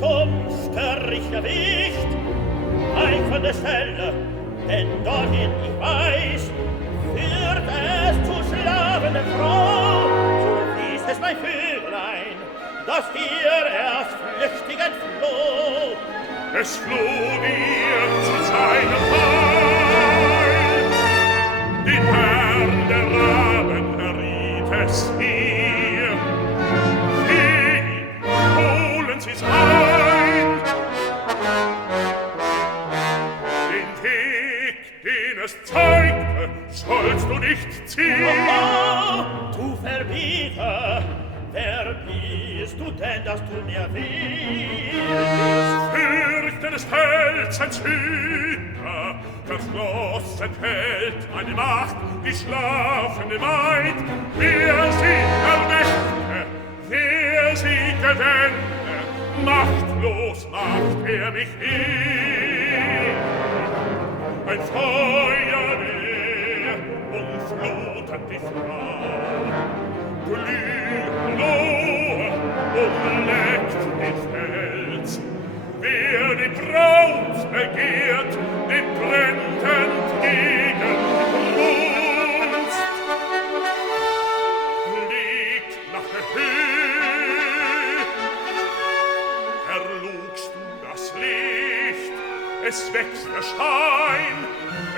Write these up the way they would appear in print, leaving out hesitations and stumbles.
dumpster Richterwicht, ein von der Stelle, denn dorthin ich weiß, führt es zu schlafen der Frau, so ließ es mein Vöglein, das hier erst flüchtig entfloh. Es floh dir zu seinem Heil, den Herrn der Raben erriet es hier. Geh, holen Sie's ein, den Weg, den es zeigte, sollst du nicht ziehen. Oh, du Verbieter, wer bist du denn, dass du mir willst? Fürchten des Helsens Hüter, verschlossen hält eine Macht, die schlafende Maid. Wer sie erwächte, wer sie gewände, machtlos macht mich hin. Ein Feuerwehr umflutet die Frau, glühlohe umleckt den Fels. Wer die Braut begehrt, dem brennt entgegen Brunst. Fliegt nach der Höhe, erlugst du das Licht, es wächst der Schein,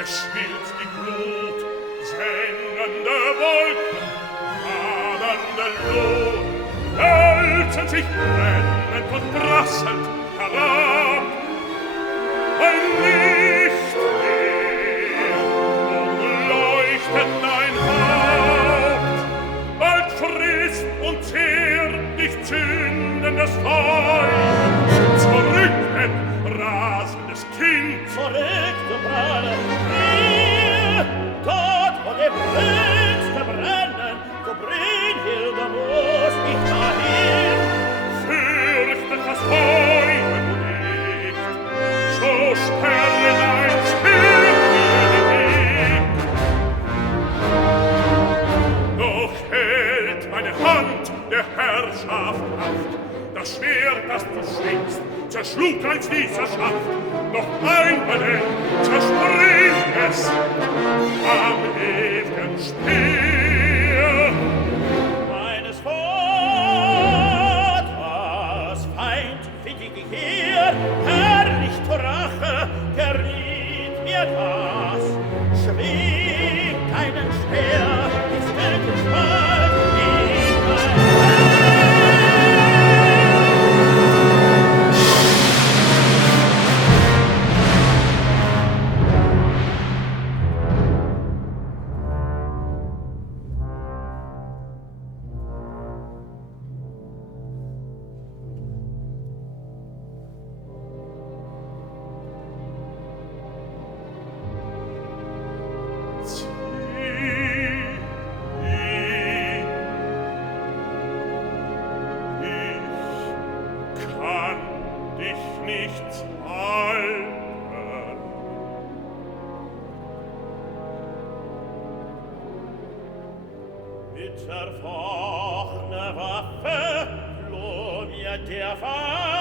es schwillt die Glut, sengende Wolken, fadernde Lohn, wälzen sich brennend und prasselnd herab. Ein Licht umleuchtet dein Haupt, bald frisst und zehrt dich zündendes Feuer. Zurück, denn rasendes Kind, Zurück, du Prahler, hier, dort, wo die Brünste brennen, so Brünnhilde muss nicht dahin. fürchtet das Feuer du nicht, so sperre dein Spirit. Doch hält meine Hand der Herrschaft Haft, das Schwert, das du schwingst, zerschlug als dieser Schaft, noch einmal denn zerspring es am ewigen Speer. Meines Vaters Feind find ich hier, herrlich zur Rache, geriet mir das. Schwing deinen Speer, ins Tötenspalt, in mein Ich kann dich nicht halten. mit zerfochner Waffe floh mir der Feind.